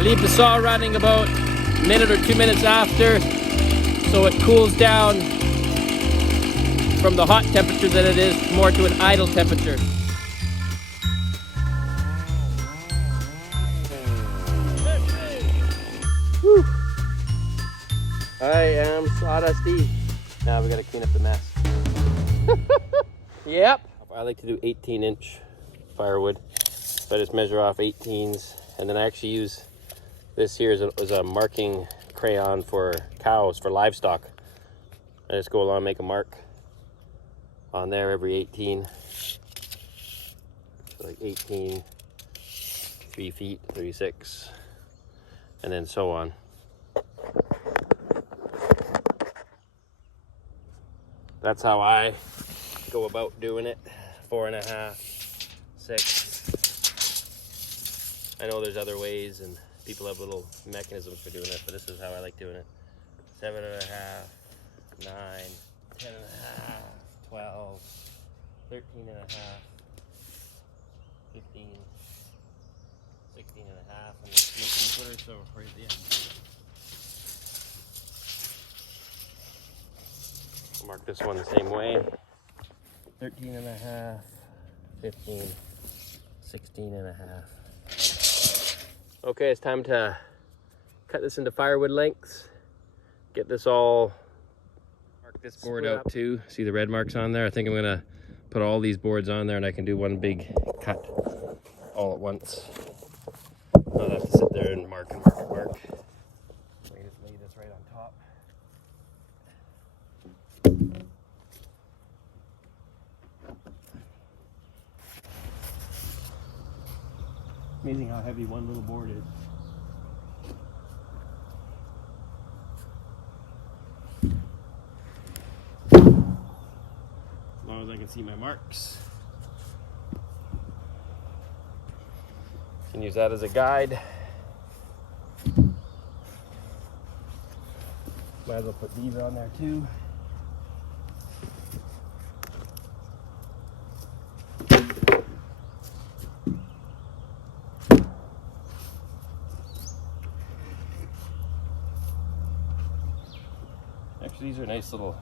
I leave the saw running about a minute or 2 minutes after, so it cools down from the hot temperature that it is more to an idle temperature. Whew. I am sawdusty. Now we gotta clean up the mess. Yep. I like to do 18-inch firewood. So I just measure off 18s, and then I actually use this here as a marking crayon for cows, for livestock. I just go along and make a mark on there every 18. So like 18, 3 feet, 36, and then so on. That's how I go about doing it. 4.5, 6. I know there's other ways and people have little mechanisms for doing it, but this is how I like doing it. 7.5, 9, 10.5, 12, 13.5, 15, 16.5, and make some footers so right at the end. I'll mark this one the same way. 13.5, 15, 16.5. Okay, it's time to cut this into firewood lengths. Get this all, mark this board out too. See the red marks on there? I think I'm gonna put all these boards on there and I can do one big cut all at once. I'll have to sit there and mark and mark and mark. Let me just lay this right on top. Amazing how heavy one little board is. As long as I can see my marks. Can use that as a guide. Might as well put these on there too. Actually, these are nice little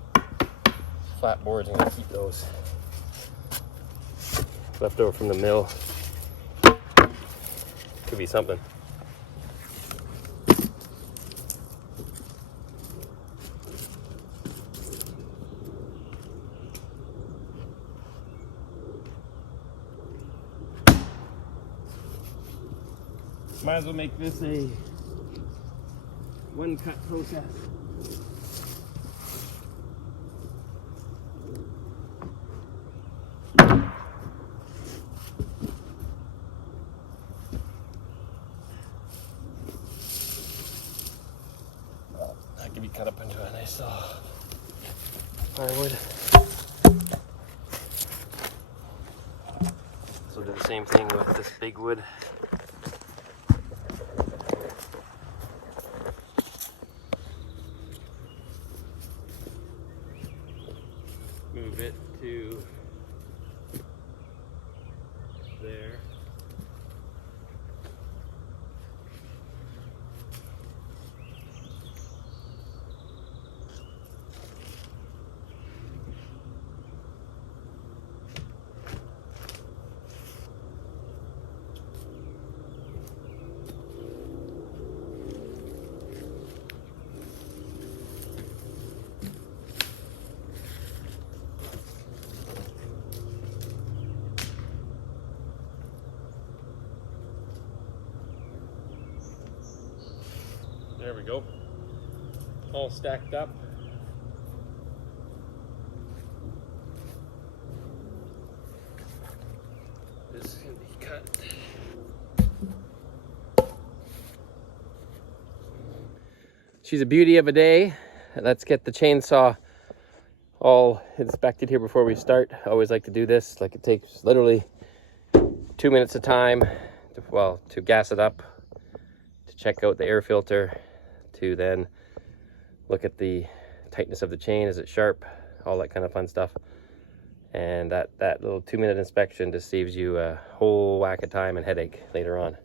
flat boards. I'm gonna keep those. Left over from the mill. Could be something. Might as well make this a one-cut process. That can be cut up into a nice little firewood. So do the same thing with this big wood. Move it to there. There we go. All stacked up. This can be cut. She's a beauty of a day. Let's get the chainsaw all inspected here before we start. I always like to do this. Like, it takes literally 2 minutes of time to gas it up, to check out the air filter, to then look at the tightness of the chain. Is it sharp? All that kind of fun stuff. And that little 2-minute inspection just saves you a whole whack of time and headache later on.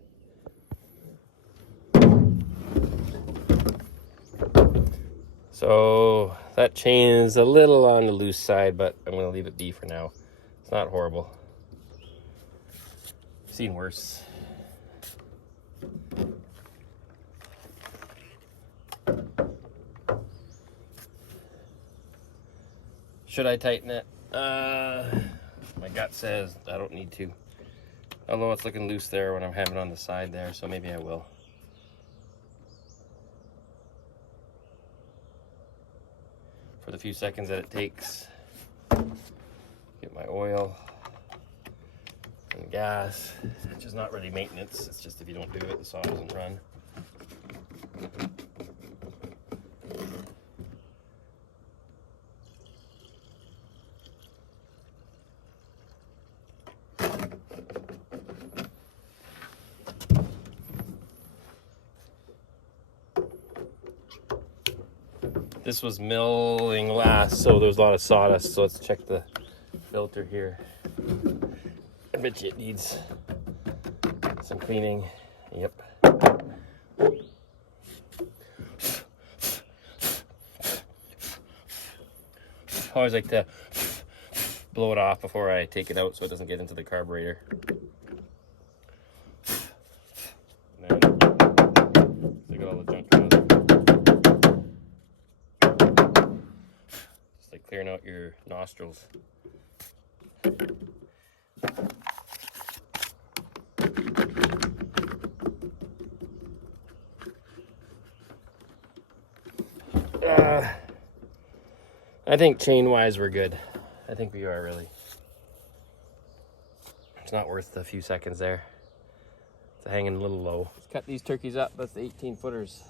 So that chain is a little on the loose side, but I'm going to leave it be for now. It's not horrible. I've seen worse. Should I tighten it? My gut says I don't need to. Although it's looking loose there when I'm having it on the side there, so maybe I will. For the few seconds that it takes, get my oil and gas, which is not really maintenance. It's just if you don't do it, the saw doesn't run. This was milling last, so there's a lot of sawdust, so let's check the filter here. I bet you it needs some cleaning. Yep. I always like to blow it off before I take it out so it doesn't get into the carburetor. And then take all the junk out. Just like clearing out your nostrils. I think chain-wise we're good. I think we are really. It's not worth the few seconds there. It's hanging a little low. Let's cut these turkeys up. That's the 18-footers.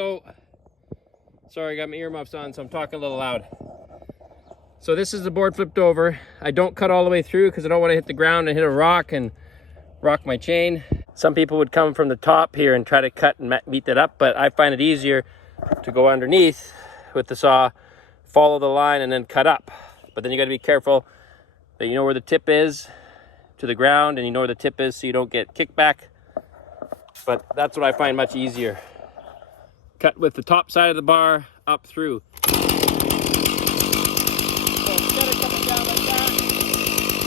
So, sorry, I got my earmuffs on, so I'm talking a little loud. So this is the board flipped over. I don't cut all the way through because I don't want to hit the ground and hit a rock and rock my chain. Some people would come from the top here and try to cut and meet that up, but I find it easier to go underneath with the saw, follow the line, and then cut up. But then you got to be careful that you know where the tip is to the ground, and you know where the tip is so you don't get kickback. But that's what I find much easier. Cut with the top side of the bar up through. So instead of coming down like that,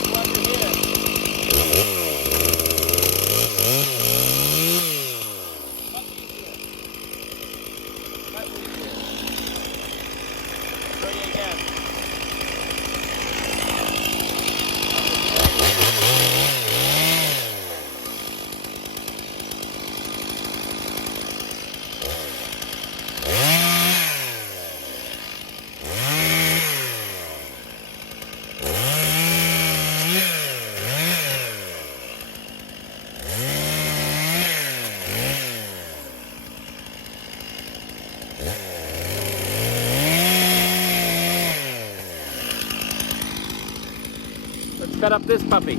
go under here. Much easier. Much easier. Show you again. Let's cut up this puppy.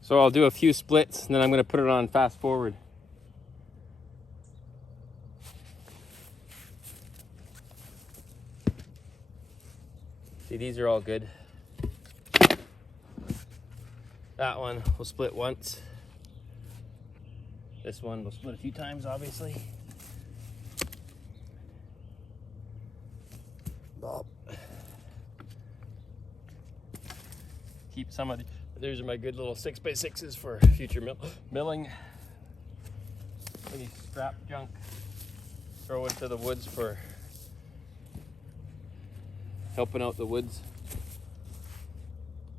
So I'll do a few splits and then I'm going to put it on fast forward. See, these are all good. That one will split once. This one will split a few times, obviously. Bob. Keep some of the, those are my good little 6x6s for future milling. Any scrap junk, throw into the woods for helping out the woods.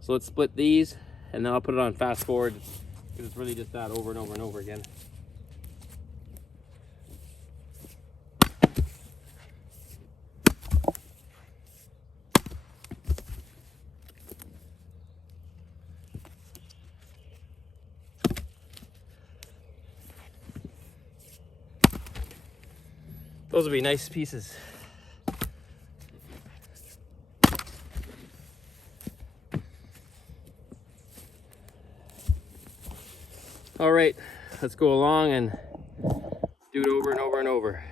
So let's split these and then I'll put it on fast forward because it's really just that over and over and over again. Those will be nice pieces. All right, let's go along and do it over and over and over.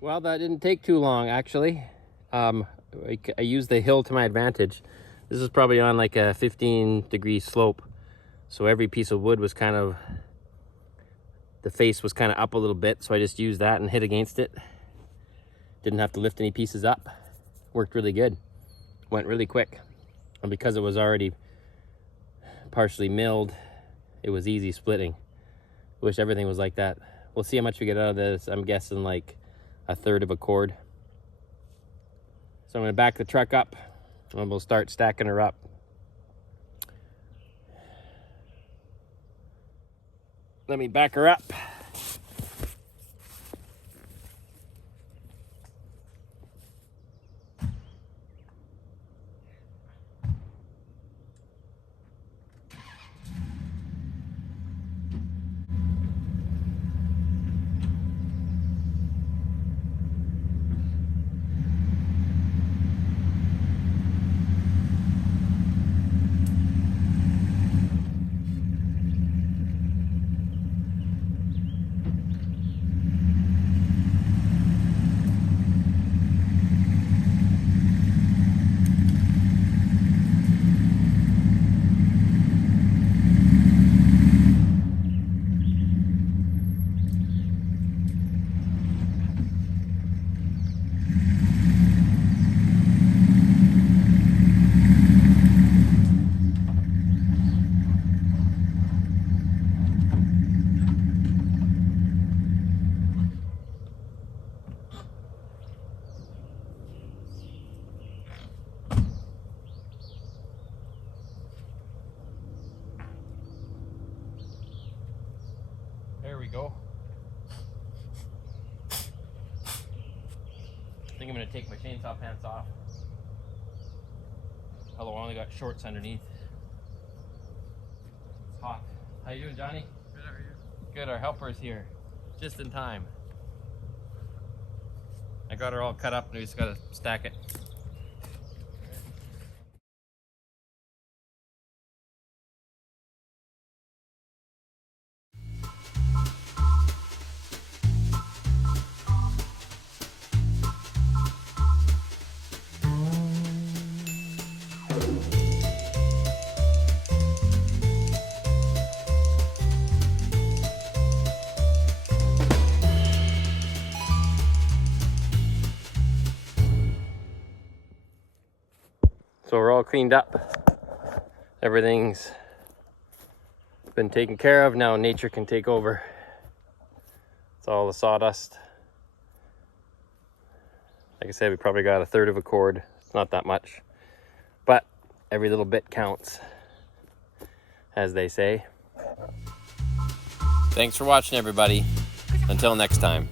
Well, that didn't take too long, actually. I used the hill to my advantage. This is probably on like a 15-degree slope. So every piece of wood was kind of, the face was kind of up a little bit. So I just used that and hit against it. Didn't have to lift any pieces up. Worked really good. Went really quick. And because it was already partially milled, it was easy splitting. Wish everything was like that. We'll see how much we get out of this. I'm guessing like 1/3 of a cord. So I'm going to back the truck up and we'll start stacking her up. Let me back her up. There we go. I think I'm going to take my chainsaw pants off. Although I only got shorts underneath. It's hot. How you doing, Johnny? Good, how are you? Good, our helper's here. Just in time. I got her all cut up and we just got to stack it. So we're all cleaned up. Everything's been taken care of. Now nature can take over. It's all the sawdust. Like I said, we probably got 1/3 of a cord. It's not that much, but every little bit counts, as they say. Thanks for watching, everybody. Until next time.